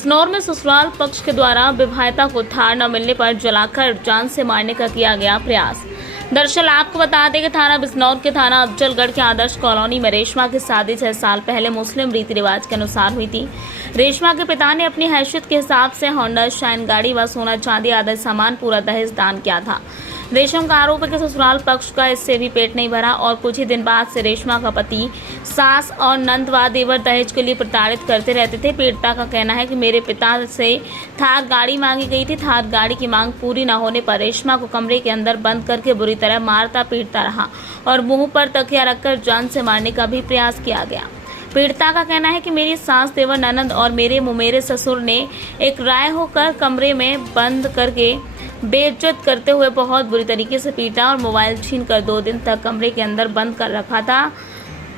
बिजनौर में ससुराल पक्ष के द्वारा विवाहिता को थार न मिलने पर जलाकर जान से मारने का किया गया प्रयास। दरअसल आपको बता दें कि थाना बिजनौर के थाना अफजलगढ़ के आदर्श कॉलोनी में रेशमा की शादी 6 साल पहले मुस्लिम रीति रिवाज के अनुसार हुई थी। रेशमा के पिता ने अपनी हैसियत के हिसाब से होंडा शाइन गाड़ी व सोना चांदी आदि सामान पूरा दहेज दान किया था। रेशम का आरोप है कि ससुराल पक्ष का इससे भी पेट नहीं भरा और कुछ ही दिन बाद से रेशमा का पति, सास और नंद व देवर दहेज के लिए प्रताड़ित करते रहते थे। पीड़िता का कहना है कि मेरे पिता से थार गाड़ी मांगी गई थी। थार गाड़ी की मांग पूरी न होने पर रेशमा को कमरे के अंदर बंद करके बुरी तरह मारता पीटता रहा और मुंह पर तकिया रखकर जान से मारने का भी प्रयास किया गया। पीड़िता का कहना है कि मेरी सास, देवर, ननद और मेरे मुमेरे ससुर ने एक राय होकर कमरे में बंद करके बेइज्जत करते हुए बहुत बुरी तरीके से पीटा और मोबाइल छीन कर 2 दिन तक कमरे के अंदर बंद कर रखा था।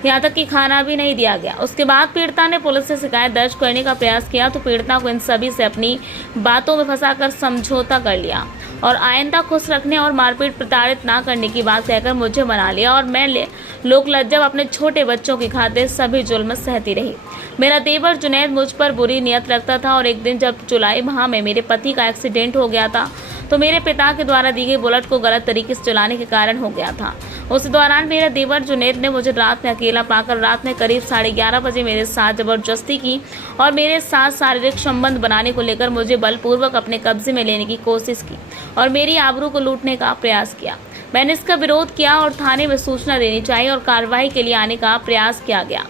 यहाँ तक कि खाना भी नहीं दिया गया। उसके बाद पीड़िता ने पुलिस से शिकायत दर्ज करने का प्रयास किया तो पीड़िता को इन सभी से अपनी बातों में फंसाकर समझौता कर लिया और आइंदा खुश रखने और मारपीट प्रताड़ित ना करने की बात कहकर मुझे मना लिया और मैं लोक लज्जब अपने छोटे बच्चों की खातिर सभी जुल्म सहती रही। मेरा देवर जुनैद मुझ पर बुरी नियत रखता था और एक दिन जब जुलाई माह में मेरे पति का एक्सीडेंट हो गया था तो मेरे पिता के द्वारा दी गई बुलेट को गलत तरीके से चलाने के कारण हो गया था। उस दौरान मेरा देवर जुनैद ने मुझे रात में अकेला पाकर रात में करीब 11:30 बजे मेरे साथ जबरदस्ती की और मेरे साथ शारीरिक संबंध बनाने को लेकर मुझे बलपूर्वक अपने कब्जे में लेने की कोशिश की और मेरी आबरू को लूटने का प्रयास किया। मैंने इसका विरोध किया और थाने में सूचना देनी चाहिए और कार्रवाई के लिए आने का प्रयास किया गया।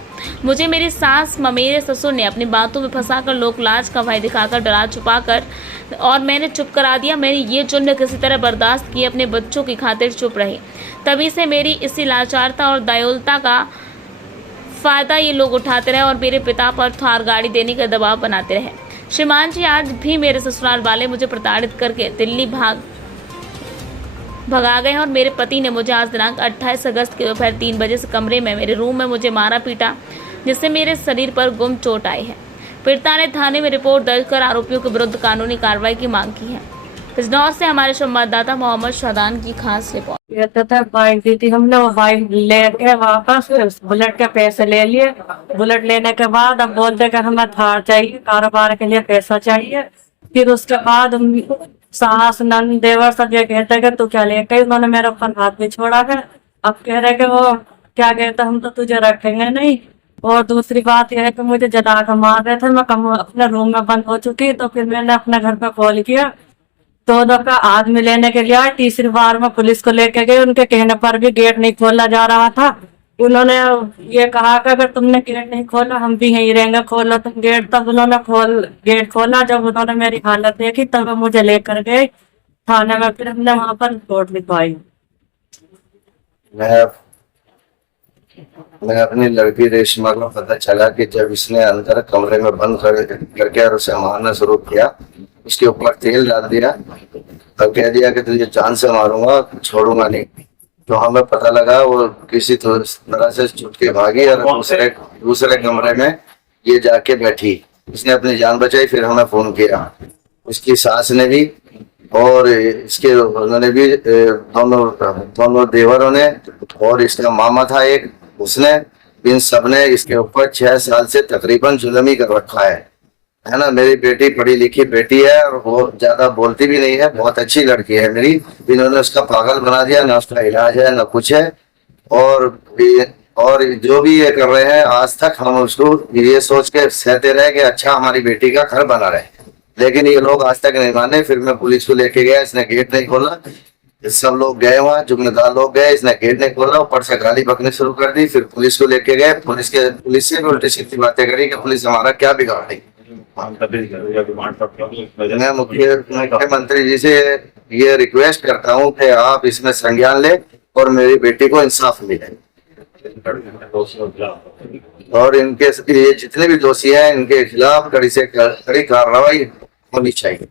मुझे मेरी सास, ममेरे ससुर ने अपनी बातों में फंसाकर लोकलाज का भय दिखाकर डरा छुपाकर और मैंने चुप करा दिया। मैंने ये जुल्म किसी तरह बर्दाश्त किए, अपने बच्चों की खातिर चुप रही। तभी से मेरी इसी लाचारता और दयालुता का फायदा ये लोग उठाते रहे और मेरे पिता पर थार गाड़ी देने का दबाव बनाते रहे। श्रीमान जी, आज भी मेरे ससुराल वाले मुझे प्रताड़ित करके दिल्ली भगा गए और मेरे पति ने मुझे आज दिनांक 28 अगस्त के दोपहर 3 बजे से कमरे में मेरे रूम में मुझे मारा पीटा, जिससे मेरे शरीर पर गुम चोट आई है। पीड़िता ने थाने में रिपोर्ट दर्ज कर आरोपियों के विरुद्ध कानूनी कार्रवाई की मांग की है। बिजनौर से हमारे संवाददाता मोहम्मद शादान की खास रिपोर्ट। बाइक दी थी हमने, वो बाइक लेके वापस बुलेट के पैसे ले लिए। बुलेट लेने के बाद अब बोलते कि हमें थार चाहिए, कारोबार के लिए पैसा चाहिए। फिर उसके बाद सास, नंद, देवर सब ये कहते कि तू क्या लेके, उन्होंने मेरे ऊपर हाथ भी छोड़ा है। अब कह रहे कि वो क्या कहते, हम तो तुझे रखेंगे नहीं। और दूसरी बात यह है कि मुझे जला कर मार रहे थे। मैं अपने रूम में बंद हो चुकी, तो फिर मैंने अपने घर पे कॉल किया, तो दफा आदमी लेने के लिए। तीसरी बार मैं पुलिस को लेके गई, उनके कहने पर भी गेट नहीं खोला जा रहा था। उन्होंने ये कहा कि अगर तुमने गेट नहीं खोला हम भी यहीं रहेंगे, खोलो तुम गेट। तब उन्होंने गेट खोला। जब उन्होंने मेरी हालत देखी तब मुझे लेकर गए थाने में। फिर हमने वहां पर रिपोर्ट लिखवाई। मैं अपनी लड़की रेशमा को पता चला कि जब इसने अंदर कमरे में बंद करके और उसे मारना शुरू किया, उसके ऊपर तेल डाल दिया और कह दिया कि तुझे जान से मारूंगा, छोड़ूंगा नहीं। तो हमें पता लगा वो किसी तरह से छूट के भागी और दूसरे कमरे में ये जाके बैठी। इसने अपनी जान बचाई। फिर हमें फोन किया, उसकी सास ने भी और इसके उन्होंने भी, दोनों देवरों ने और इसका मामा था एक, उसने, इन सब ने इसके ऊपर 6 साल से तकरीबन जुल्म ही कर रखा है ना। मेरी बेटी पढ़ी लिखी बेटी है और वो ज्यादा बोलती भी नहीं है, बहुत अच्छी लड़की है मेरी। इन्होंने उसका पागल बना दिया, ना उसका इलाज है ना कुछ है। और जो भी ये कर रहे हैं, आज तक हम उसको ये सोच के सहते रहे कि अच्छा हमारी बेटी का घर बना रहे, लेकिन ये लोग आज तक नहीं माने। फिर मैं पुलिस को लेके गया, इसने गेट नहीं खोला। सब लोग गए वहाँ, जुम्मेदार लोग गए, इसने गेट नहीं खोला। ऊपर से गाली बकनी शुरू कर दी। फिर पुलिस को लेके गए, पुलिस से भी उल्टी सीधी बातें करी कि पुलिस हमारा क्या बिगाड़ रही। मैं मुख्यमंत्री जी से ये रिक्वेस्ट करता हूँ कि आप इसमें संज्ञान लें और मेरी बेटी को इंसाफ मिले और इनके ये जितने भी दोषी हैं इनके खिलाफ कड़ी से कड़ी कार्रवाई होनी चाहिए।